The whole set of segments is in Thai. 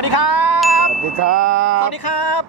วัสดีครับ สวัสดีครับสวัสดีครับ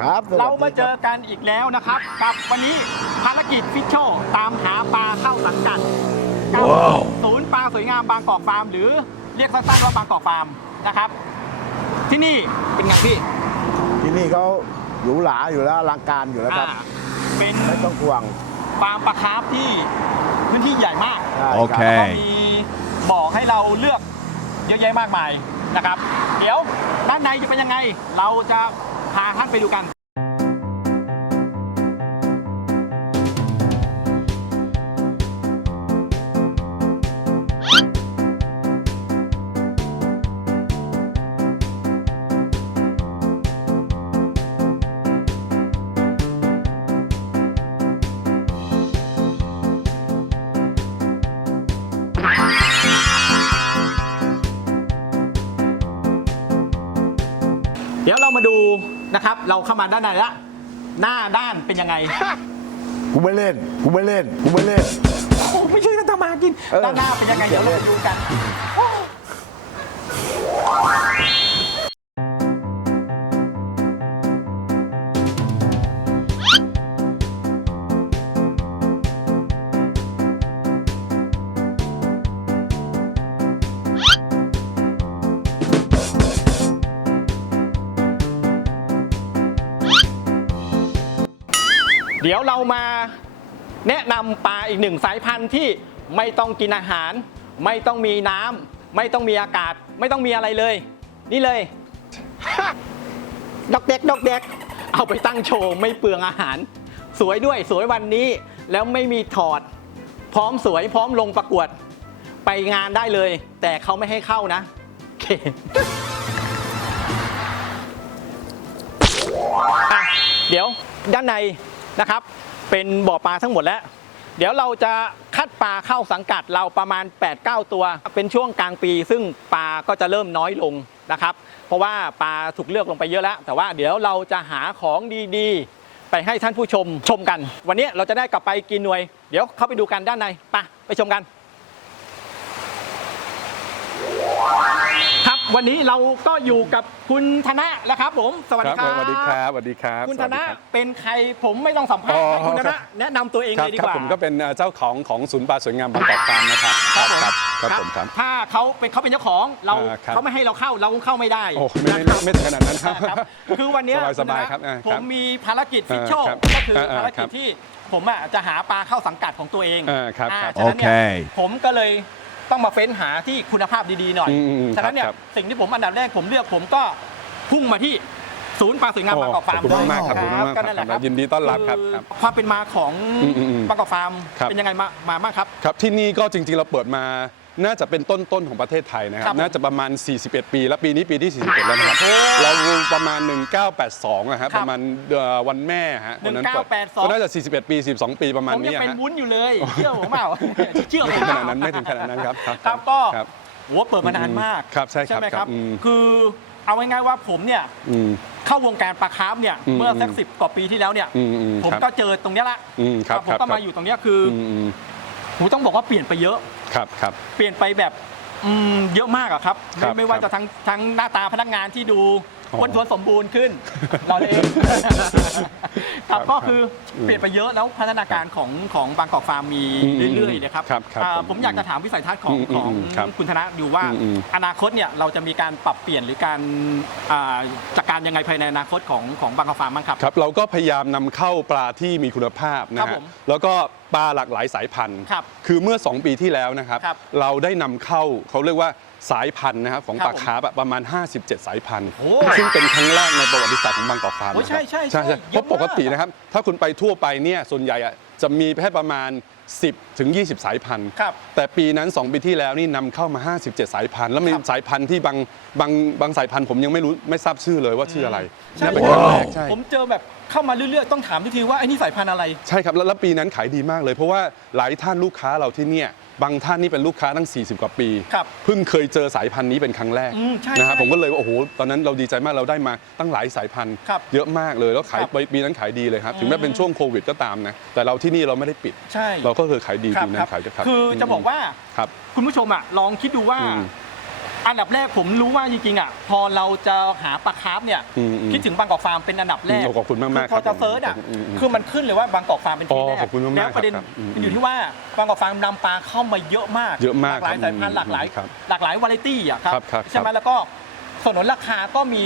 ครับสวัสดีเรามาเจคอบกันอีกแล้วนะครับ กับวันนี้ภารกิจฟิชโชตามหาปลาเข้าสังกัดกับศูนย์ปลาสวยงามบางกอกฟาร์ม หรือเรียกสั้นๆว่าบางกอกฟาร์มนะครับ ที่นี่เป็นไงพี่ที่นี่เขาหรูหราอยู่แล้วอลังการอยู่แล้วครับ อ่าเป็นไม่ต้องห่วงฟาร์มปลาคาร์ฟที่พื้นที่ใหญ่มาก ใช่โอเครับก็มีบ่อให้เราเลือกเยอะแยะมากมาย นะครับ เดี๋ยวด้านในจะเป็นยังไง เราจะพาท่านไปดูกัน นะครับ เราเข้ามาด้านในละหน้าด้านเป็นยังไง กูไม่เล่น กูไม่เล่น กูไม่เล่น โอ้ไม่ช่วยกันทำมากิน เออ ด้านหน้าเป็นยังไง เดี๋ยวเราไปดูกันเดี๋ยวเรามาแนะนำปลาอีกหนึ่งสายพันธุ์ที่ไม่ต้องกินอาหาร ไม่ต้องมีน้ำไม่ต้องมีอากาศ ไม่ต้องมีอะไรเลย นี่เลย ดอกเด็กดอกเด็กเอาไปตั้งโชว์ไม่เปลืองอาหาร สวยด้วยสวยวันนี้แล้วไม่มีถอด พร้อมสวยพร้อมลงประกวด ไปงานได้เลย แต่เขาไม่ให้เข้านะโอเคเดี๋ยวด้านใน นะครับ เป็นบ่อปลาทั้งหมดแล้ว เดี๋ยวเราจะคัดปลาเข้าสังกัดเราประมาณ 8-9 ตัว เป็นช่วงกลางปี ซึ่งปลาก็จะเริ่มน้อยลงนะครับ เพราะว่าปลาถูกเลือกลงไปเยอะแล้ว แต่ว่าเดี๋ยวเราจะหาของดีๆ ไปให้ท่านผู้ชมชมกัน วันนี้เราจะได้กลับไปกินหน่วย เดี๋ยวเข้าไปดูกันด้านในไปไปชมกัน วันนี้เราก็อยู่กับคุณธนะแล้วครับ ผมสวัสดีครับสวัสดีครับสวัสดีครับ คุณสธวัสดีนะครับเป็นใครผมไม่ต้องสัมภาษณ์อ๋อให้คุณธครันะบแนะนำตัวเองครัเลบยดีครักบว่าผมก็เป็นเอ่อเจ้าของของศูนย์ปลาสวยงามบางกอกฟาร์มนะครับครับผมครับครับผมครับถ้าเขาเป็นเขาเป็นเจ้าของเราอ่าครับเขาไม่ให้เราเข้าเราเข้าไม่ได้โอ้ไม่ไม่นะครับไม่ถึงขนาดนั้นครับครับคือวันเนี้ยสบายคุณธนะครับอ่าผครัมบมีภารกิจฟิชโชอ่าครับก็คืออ่าอ่าภารครักิจบที่ผมอะจะหาปลาเข้าสังกัดของตัวเองอ่าครับอ่าครับฉะนั้นเนี่ยโอเคผมก็เลย ต้องมาเฟ้นหาที่คุณภาพดีๆหน่อยอืมอืมฉะนั้นเนี่ยครับสิ่งที่ผมอันดับแรกผมเลือกผมก็พุ่งมาที่ศูนย์ปลาสวยงามบางกอกฟาร์มขอบคุณมากครับขอบคุณมากก็นั่นแหละครับยินดีต้อนรับครับครับความเป็นมาของอืมอืมอืมบางกอกฟาร์มครับ เป็นยังไงมามาบ้างครับ ครับที่นี่ก็จริงๆเราเปิดมา น่าจะเป็นต้นต้นๆของประเทศไทยนะคครัรับบน่าจะประมาณ 41 ปี แล้วปีนี้ปีที่ 41 แล้วนะครับโอ้เราประมาณ 1982อะฮะครับประมาณเอ่อวันแม่ฮะวันั้นเปิด1982 ก็น่าจะ 41 ปี 12 ปีประมาณผมยังนี้เป็นฮะ วุ้นอยู่เลยเชื่อผมเปล่าเชื่อผไม่มถึงเปขล่านาดนั้นไม่ถึงขนาดนั้นครับครับครับก็ครับโหัวเปิดมานานมากครับใช่ครับไหมคครัรับบอืม คือเอาง่ายๆว่าผมเนี่ยอืม เข้าวงการปลาคาร์ฟเนี่ยอืมเมื่อสักสิบกว่าปีที่แล้วเนี่ย อืมอืมผมครับก็เจอตรงเนี้ยละอืมครับผมครับก็ครัมาบอยู่ตรงเนี้ยคือออืมอืม ผมต้องบอกว่าเปลี่ยนไปเยอะ ครับครับ เปลี่ยนไปแบบอืมเยอะมากอะครับครัไม่บไม่ว่าครับจะทั้งทั้งหน้าตาพนักงานที่ดูอ๋ออ้วนท้วนสมบูรณ์ขึ้น เราเองคครัรับบก็คืออืมเปลี่ยนไปเยอะแล้วพัฒนาการของของบางกอกฟาร์มมีอืมเรื่อยๆนะครับครับครับอ่าผมผมอยากจะถามวิสัยทัศน์ของอืมของอืมครับคุณธนะอยู่ว่า อืมอืม อนาคตเนี่ยเราจะมีการปรับเปลี่ยนหรือการอ่าจัดการยังไงภายในอนาคตของของบางกอกฟาร์มบ้างครับ ครับเราก็พยายามนำเข้าปลาที่มีคุณภาพครันะบฮะผมแล้วก็ ปลาหลากหลายสายพันธุ์ครับคือเมื่อ 2 ปีที่แล้วนะครับ ครับเราได้นำเข้าเขาเรียกว่าสายพันธุ์นะครับของครับปลาคาร์ปอะประมาณ 57 สายพันธุ์โอ้ซึ่งเป็นครั้งแรกในประวัติศาสตร์ของบางกอกฟาร์มโอ้นะครับใช่ใช่ใช่ใช่เยเพอะราะปกติมากนะครับถ้าคุณไปทั่วไปเนี่ยส่วนใหญ่อะจะมีแค่ประมาณ 10 ถึง 20 สายพันธุ์ ครับแต่ปีนั้น 2 ปีที่แล้วนี่นำเข้ามา 57 สายพันธุ์ แล้วมีครับ สายพันธุ์ที่บางบางบางสายพันธุ์ผมยังไม่รู้ไม่ทราบชื่อเลยว่าชื่ออะไรใช่นั่นเป็นครั้งแรกใช่ ผมเจอแบบ เข้ามาเรื่อยๆ ต้องถามทุกทีว่าไอ้นี่สายพันธุ์อะไร ใช่ครับแล้วแล้วปีนั้นขายดีมากเลย เพราะว่าหลายท่านลูกค้าเราที่เนี่ยบางท่านนี่เป็นลูกค้าตั้ง 40 กว่าปีครับเพิ่งเคยเจอสายพันธุ์นี้เป็นครั้งแรกอืมใช่นะฮะใช่ผมก็เลยว่าโอ้โหตอนนั้นเราดีใจมากเราได้มาตั้งหลายสายพันธุ์ ครับเยอะมากเลยแล้วขายครับปีนั้นขายดีเลยครับถึงแม้อืมเป็นช่วงโควิดก็ตามนะแต่เราที่นี่เราไม่ได้ปิด ใช่ เราก็คือขายดีครับปีนั้ครันบขายดีครับคือจะบอกว่า ครับ คุณผู้ชมอะลองคิดดูว่าอืม อันดับแรกผมรู้ว่าจริงๆอะพอเราจะหาปลาคาร์ฟเนี่ยอืมอืมคิดถึงบางกอกฟาร์มเป็นอันดับแรกอืมขอบคุณมากๆอพอครัจะบเซิร์ชอะอืมอืมคือมันขึ้นเลยว่าบางกอกฟาร์มเป็นที่แรอ๋อกขอบคุณมากๆแล้วประเด็นครับครับอืมอยู่ที่ว่าบางกอกฟาร์มนำปลาเข้ามาเยอะมากเยอะมากหลากหลายครับสายพันธุ์หลากหลายครับหลากหลายวาไรตี้อะครับครับครับใช่ไหมแล้วก็ส่วนลดราคาก็มี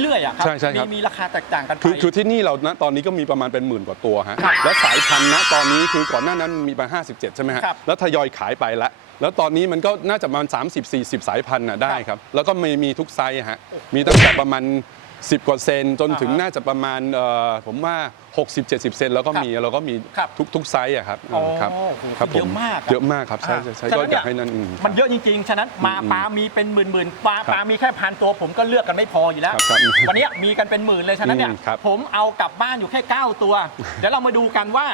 เรื่อยๆอะครับใช่ใช่ครับ มีมีราคาแตกต่างกันไป คือคือที่นี่เราณตอนนี้ก็มีประมาณเป็นหมื่นกว่าตัวฮะ ครับแล้วสายพันธุ์ณตอนนี้คือก่อนหน้านั้นมีประมาณ 57 ใช่ไหมฮะ ครับแล้วทยอยขายไปแล้ว แล้วตอนนี้มันก็น่าจะประมาณ 30 40 สายพันธุ์น่ะได้ครับ แล้วก็มีมีทุกไซส์ฮะ มีตั้งแต่ประมาณ 10 กว่าเซนจนถึงอ่าฮะน่าจะประมาณเอ่อผมว่า 60 70 เซนแล้วก็มีแล้วก็มีครับทุกทุกไซส์อะครับอ๋อครับโอ้โหครับผเยอะมากอะ เยอะมากครับใช่ใช่ใช่ฉะก็นั้นอยากให้นั่นอืม มันเยอะจริงๆ ฉะนั้นมาอืมปลามีเป็นหมื่นๆปลาครับปลามีแค่พันตัวผมก็เลือกกันไม่พออยู่แล้ว ครับครับวันเนี้ยมีกันเป็นหมื่นเลยฉะนั้นเนี่ยอืมครับผมเอากลับบ้านอยู่แค่ 9 ตัว เดี๋ยวเรามาดูกันว่า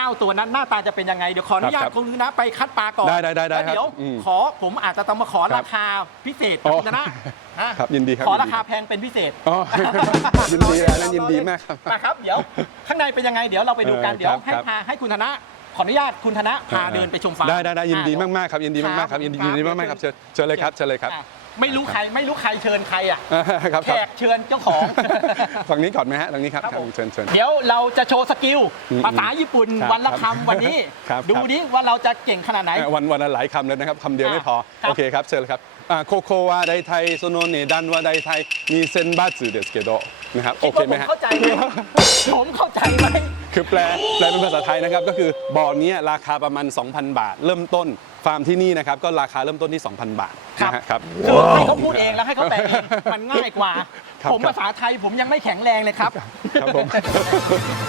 9 ตัวนั้นหน้าตาจะเป็นยังไง เดี๋ยวขออนุญาตครับคุณนะไปคัดปลาก่อนได้ได้ได้ได้แล้วเดี๋ยวครับอืมขอผมอาจจะต้องมาขอครับราคาพิเศษอ๋กับอคุณนะนะครับยินดีครับขอยินดี ราคาแพงเป็นพิเศษ อ๋อ ยินดีอันนั้นยินดีมากครับ มาครับ เดี๋ยวข้างในเป็นยังไงเดี๋ยวเราไปดูกันเออเดี๋ยวครับให้ครับพาให้คุณธนะ ขออนุญาตคุณธนะพาเดินไปชมฟาร์มได้ได้ได้ยินดีอะ มากๆครับยินดีมากๆครับยินดียินดีมากๆครับเชิญเชิญเลยครับเชิญเลยครับ อะ ไม่รู้ใครไม่รู้ใครเชิญใครอะครับแขกเชิญเจ้าของฝั่งนี้ก่อนไหมฮะฝั่งนี้ครับครับผมเชิญเชิญเดี๋ยวเราจะโชว์สกิลอืมภาษาญี่ปุ่นครับวันละคำวันนี้ครับดูครับดิว่าเราจะเก่งขนาดไหนเอ่อวันวันละหลายคำเลยนะครับคำเดียวไม่พอครับโอเคครับเชิญเลยครับอ่าโคโค่ว่าไดไทยโซโนเนดันว่าไดไทยมีเซนบาจือเดสเกโดนะครับโอเคไหมดฮะว่าผมเข้าใจไหมผมเข้าใจไหม คือแปลแปลเป็นภาษาไทยนะครับก็คือบ่อเนี้ยราคาประมาณ 2,000 บาท เริ่มต้นฟาร์มที่นี่นะครับก็ราคาเริ่มต้นที่ 2,000 บาทนะฮะครับ คือให้เขาพูดเองแล้วให้เขาแปลเองมันง่ายกว่าครับ ผมภาษาไทยผมยังไม่แข็งแรงเลยครับ ครับผม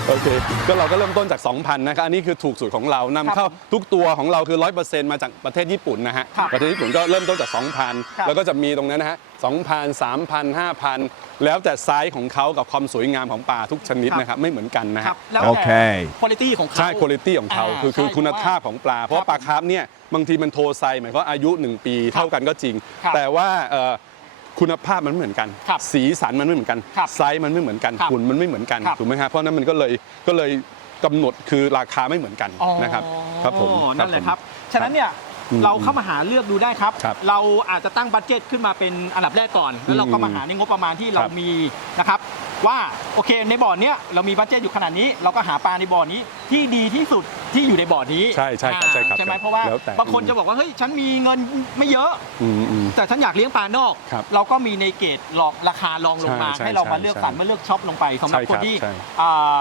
โอเค ก็เราก็เริ่มต้นจาก 2,000 นะครับ อันนี้คือถูกสุดของเรานำเข้าทุกตัวของเราคือ 100%มาจากประเทศญี่ปุ่นนะฮะ ครับประเทศญี่ปุ่นก็เริ่มต้นจากครับ2,000 แล้วก็จะมีตรงนั้นนะฮะ 2,000 3,000 5,000 แล้วแต่ไซส์ของเขากับความสวยงามของปลาทุกชนิดนะครับ ไม่เหมือนกันนะครัฮะ บแล้วโอแต่เคคุณภาพของเขา ใช่คุณภาพของเขาอ่าคือคือใช่คุณภาพของปลา เพราะว่าครับปลาคาร์ฟเนี่ยบางทีมันโทไซหมายความว่าอายุ 1 ปีเท่ากันก็จริง ครับแต่ว่าเอ่อ คุณภาพมันไม่เหมือนกัน ครับสีสันมันไม่เหมือนกัน ครับไซส์มันไม่เหมือนกันครับหุ่นมันไม่เหมือนกันครับถูกไหมครับเพราะฉะนั้นมันก็เลยก็เลยกำหนดคือราคาไม่เหมือนกันอ๋อนะครับ ครับผม นั่นแหละผมครับ ฉะนั้นเนี่ย อืมเราเข้ามาหาเลือกดูได้ครับ ครับเราอาจจะตั้งบัตเจ็ตขึ้นมาเป็นอันดับแรกก่อน แล้วเราก็มาหาในงบประมาณที่เราครับ มีนะครับ ว่าโอเคในบ่อเนี้ยเรามีบัตเจ็ตอยู่ขนาดนี้ เราก็หาปลาในบ่อนี้ที่ดีที่สุดที่อยู่ในบ่อนี้ใช่ใช่ครับใช่ครับใช่ไหมเพราะว่าแล้วแต่ บางคนจะบอกว่าเฮ้ยฉันมีเงินไม่เยอะ อืมอืม แต่ฉันอยากเลี้ยงปลานอก ครับเราก็มีในเกตหลอกราคาลองลงมาใช่ให้เรามาใช่เลือกใช่สรรมาเลือกช็อปลงไปสำหรับใช่คนครับที่ใช่อ่า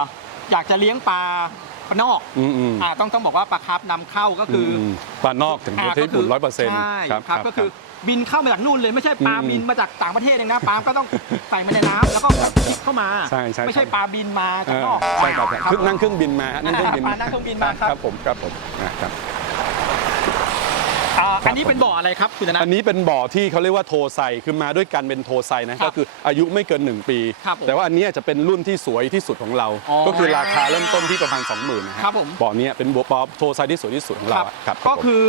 อยากจะเลี้ยงปลาปลา นอกอืมอืม อ่าต้องต้องบอกว่าปลาคาร์ฟนำเข้าก็คืออ มปลานอกถึงประเทศญี่ปุ่นร้อยเปอร์เซ็นต์ใช่ครับก็คือบินเข้ามาจากนู่นเลยไม่ใช่ปลาอืมบินมาจากต่างประเทศเองนะปลาก็ต้องใส่มาในน้ำแล้วก็ครับคิดเข้ามา ใช่ใช่ไม่ใช่ครับปลาบินมาจากนอกใช่ครับครับขึ้นนั่งเครื่องบินมาฮะนั่งเครื่องบินอ่านั่งเครื่องบินมาครับ ครับผมครับผมนะครับ อ่าอันนี้เป็นบ่ออะไรครับคุณธนะอันนี้เป็นบ่อที่เขาเรียกว่าโทไซคือมาด้วยกันเป็นโทไซนะครับก็คืออายุไม่เกิน 1 ปี ครับผมแต่ว่าอันเนี้ยจะเป็นรุ่นที่สวยที่สุดของเรา อ๋อ ก็คือราคาเริ่มต้นที่ประมาณ 20,000นะฮะครับผมบ่อเนี้ยเป็นบ่อโทไซที่สวยที่สุดของเราอะครับก็ผมคือ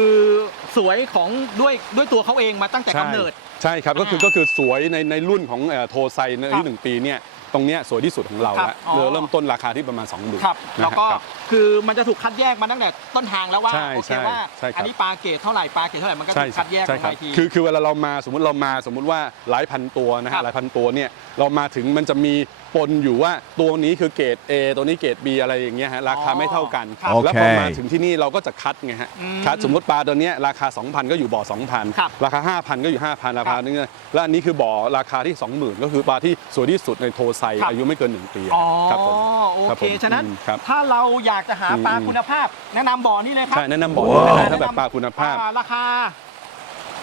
สวยของด้วยด้วยตัวเขาเองมาตั้งแต่ใช่กำเนิด ใช่ครับก็คืออ่าก็คือสวยในในรุ่นของเอ่อโทไซในอายุหนึ่งปีเนี่ยตรงเนี้ยสวยที่สุดของเราครับแล้วอ๋อเริ่มต้นราคาที่ประมาณ 20,000ครับนะแล้วฮะก็ ครับคือมันจะถูกคัดแยกมาตั้งแต่ต้นทางแล้วว่าใช่โอเคใช่ว่าใช่ครับ อันนี้ปลาเกรดเท่าไหร่ปลาเกรดเท่าไหร่มันก็ใช่ถูกคัดแยกใช่มาครับอีกที คือคือเวลาเรามาสมมติเรามาสมมุติว่าหลายพันตัวนะครัฮะบหลายพันตัวเนี่ยเรามาถึงมันจะมีปนอยู่ว่าตัวนี้คือเกรด A ตัวนี้เกรด B อะไรอย่างเงี้ยฮะราคาไม่เท่ากันครับแล้วพอโอเค มาถึงที่นี่เราก็จะคัดไงฮะอืมคัดสมมติปลาตัวเนี้ยราคา 2,000 ก็อยู่บ่อ ครับ2,000 ราคา 5,000 ก็อยู่ 5,000 ราคาเนี้ยแล้วอันนี้คือบ่อราคาที่ 20,000 ก็คือปลาที่สวยที่สุดในโทไซครับ อายุไม่เกิน1ปีอ๋อครับผมโอครับเคผมฉะนั้น อืมครับ ถ้าเราอยากจะหาปลาอืมคุณภาพ แนะนำบ่อนี้เลยครับใช่แนะนำบ่อนี้นะฮะถ้าแบบปลาคุณภาพ อ่ราคา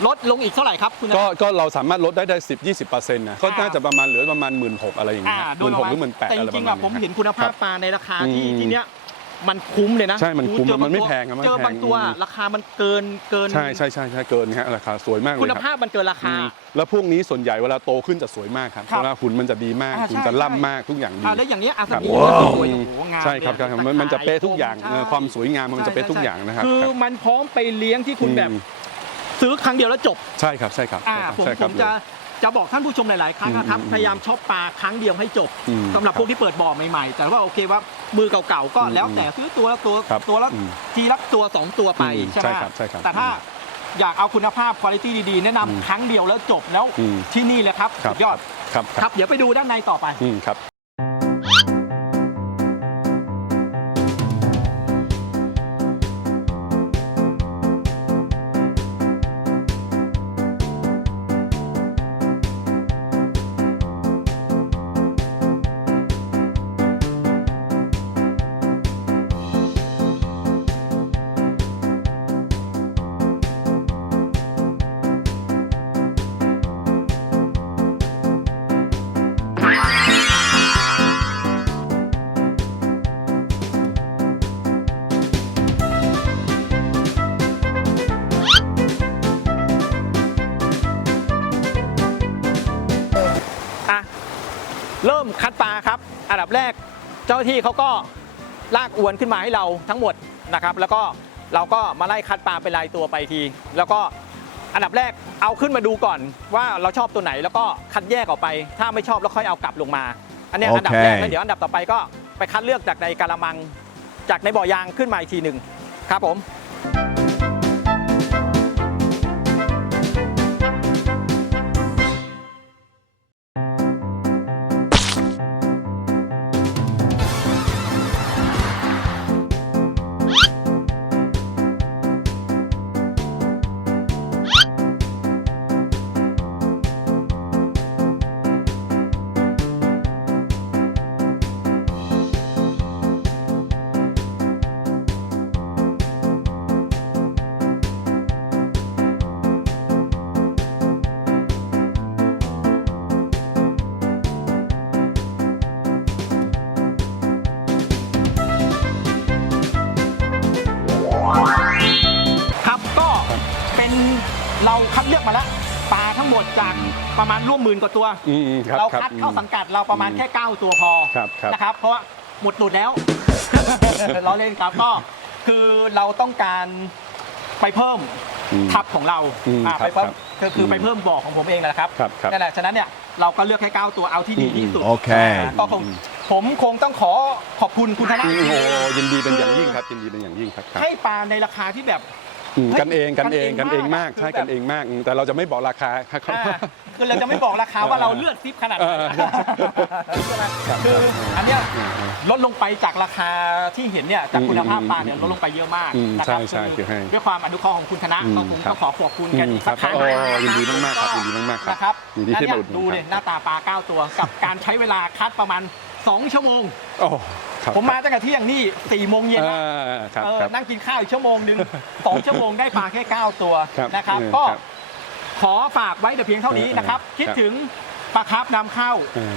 ลดลงอีกเท่าไหร่ครับคุณธก็นะก็เราสามารถลดได้ได้สิบยี่สิบเปอร์เซ็นต์นะก็อ่าน่าจะประมาณเหลือประมาณหมื่นหกอะไรอย่างอ่าเงี้ยโดหยมื่นปหระกมาณหรือหมื่นแปดแต่จอะไรประริงๆมาอะณผมนี้เห็นคุณภาพปลาในราคาที่อืมที่เนี้ย มันคุ้มเลยนะใช่มันคุ้มเจอบางมันไม่ตัวแพงอะไม่เจอบางตัวแพงราคามันเกินเกิน ใช่ใช่ใช่ใช่เกินฮะราคาสวยมากเลยคุณครับ ภาพมันเกินราคา อืมแล้วพวกนี้ส่วนใหญ่เวลาโตขึ้นจะสวยมากครับครับเวลาหุ่นมันจะดีมากอ่าหุ่นใช่จะใช่ ล่ำมากทุกอย่างดีอ่าแล้วอย่างเนี้ยอาครัสบมีว้าวสวยโอ้โหงามใช่ครับเลยครับมันมันจะเป๊ะทุกอย่างใช่เออความสวยงามมันจะเป๊ะทุกอย่างนะครับคือครับมันพร้อมไปเลี้ยงที่คุณแบบอืมซื้อครั้งเดียวแล้วจบ ใช่ครับใช่ครับอ่าผมใช่คผรับ มจะจะบอกท่านผู้ชมหลาย ๆ ครั้งนะครับ อืมอืมพยายามช็อปปลาครั้งเดียวให้จบอืมสำหรับพวกที่เปิดบ่อใหม่ ๆ แต่ว่าโอเคว่า มือเก่าๆก็อืมแล้วแต่ซื้อตัวละตัวครับตัวละอืมทีละตัวสองตัวไปอืมใช่ไหมใช่ครับใช่ครับแต่ถ้าอยากเอาคุณภาพคุณภาพดีๆ แนะนำครั้งเดียวแล้วจบแล้วอืม ที่นี่เลยครับครับสุดยอดครับคครับรับเดี๋ยวไปดูด้านในต่อไป อืมครับ แรกเจ้าหน้าที่เขาก็ลากอวนขึ้นมาให้เราทั้งหมดนะครับ แล้วก็เราก็มาไล่คัดปลาเป็นรายตัวไปที แล้วก็อันดับแรกเอาขึ้นมาดูก่อนว่าเราชอบตัวไหนแล้วก็คัดแยกออกไป ถ้าไม่ชอบแล้วค่อยเอากลับลงมา อันเนี้ยโอเคอันดับแรกแล้วเดี๋ยวอันดับต่อไปก็ไปคัดเลือกจากในกะละมัง จากในบ่อยางขึ้นมาอีกทีหนึ่งครับผม ทั้งหมดจากประมาณร่วมหมื่นกว่าตัว อืมอืมครับเราครับคัดเข้าสังกัดเราประมาณอืมแค่ 9 ตัวพอครับครับนะครับ เพราะว่าหมดหลุดแล้วล้อเล่นครับก็คือเราต้องการไปเพิ่มอืมทับของเราอืมอ่าครับไปเพิ่มครับก็คืออมไปเพิ่มบ่อของผมเองนะครับครับครับนั่นแหละฉะนั้นเนี่ยเราก็เลือกแค่9ตัวเอาที่ดีที่สุดโอเคก็คงผมคงต้องขอขอบคุณคุณธนาอืมโอ้ยินดีเป็นอย่างยิ่งครับยินดีเป็นอย่างยิ่งครับครับ ให้ปลาในราคาที่แบบ อืมเฮ้ยกันเองกันเองกักันนเอเองงมามากกคือใช่แบบ กันเองมากอืมแต่เราจะไม่บอกราคาครับ อ่าคือเราจะไม่บอกราคาว่าเราเลือกซิปขนาดไหนเออคืออันเนี้ยอืมอืมลดลงไปจากราคาที่เห็นเนี่ยจากคุณภาพปลาเนี่ยลดลงไปเยอะมากอืมนะครับใช่ใช่คือให้ด้วยความอนุเคราะห์ของคุณธนะอืมก็คงครับต้องขอขอบคุณกันอีกครัสับกครั้งโอ้ยินดีมากๆครับยินดีมากๆครับนะครับยินดีที่แล้วมาอุดหนุนดูเลยครับ หน้าตาปลาเก้าตัวกับการใช้เวลาคัดประมาณ 2 ชั่วโมง โอ้ ครับผมมาตั้งแต่เที่ยงนี่4โมงเย็นเอนะอครับเออครับ นั่งกินข้าวอีกชั่วโมงหนึ่งสองชั่วโมงได้ปลาแค่9ตัวครับนะครับ เออก็ครับขอฝากไว้แต่เพียงเท่านี้นะครับ เออคิดครับถึงปลาครับนำเข้า เออ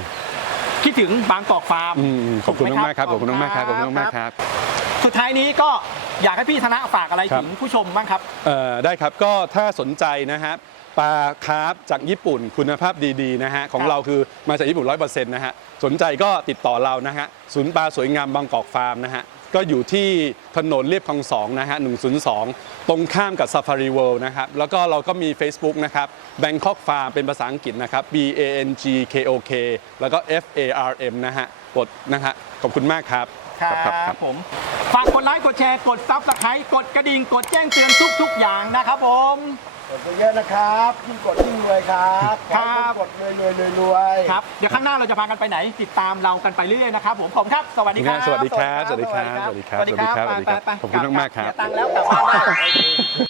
คิดถึงบางกอกฟาร์มอืมขอบคุณมากๆครับขอบคุณมากๆครับขอบคุณมากๆครับ สุดท้ายนี้ก็อยากให้พี่ธนะฝากอะไรครับ ถึงผู้ชมบ้างครับ เอ่อได้ครับก็ถ้าสนใจนะครับ ปลาคาร์ฟจากญี่ปุ่นคุณภาพดีๆนะฮะของครับเราคือมาจากญี่ปุ่น100%นะฮะสนใจก็ติดต่อเรานะฮะศูนย์ปลาสวยงามบางกอกฟาร์มนะฮะก็อยู่ที่ถนนเรียบคลองสองนะฮะ 102 ตรงข้ามกับ Safari World นะครับ แล้วก็เราก็มี Facebook นะครับ Bangkok Farm เป็นภาษาอังกฤษนะครับ B A N G K O K แล้วก็ F A R M นะฮะกดนะฮะขอบคุณมากครับครับผม ฝากกดไลค์ กดแชร์ กดซับสไครต์กดกระดิ่ง กดแจ้งเตือนทุกๆอย่างนะครับผมก ดเยอะๆนะครับยิ่งกดยิ่งรวยครับครับขอให้กดรวยรวยรวยรวยครับ เดี๋ยวข้างหน้าเราจะพากันไปไหน ติดตามเรากันไปเรื่อยๆนะครับผมผมครับสวัสดีครับ สวัสดีครับ สวัสดีครับ สวัสดีครับ สวัสดีครับ สวัสดีครับ ไปๆๆขอบคุณมากๆครับ เสียตังค์แล้วกลับบ้านได้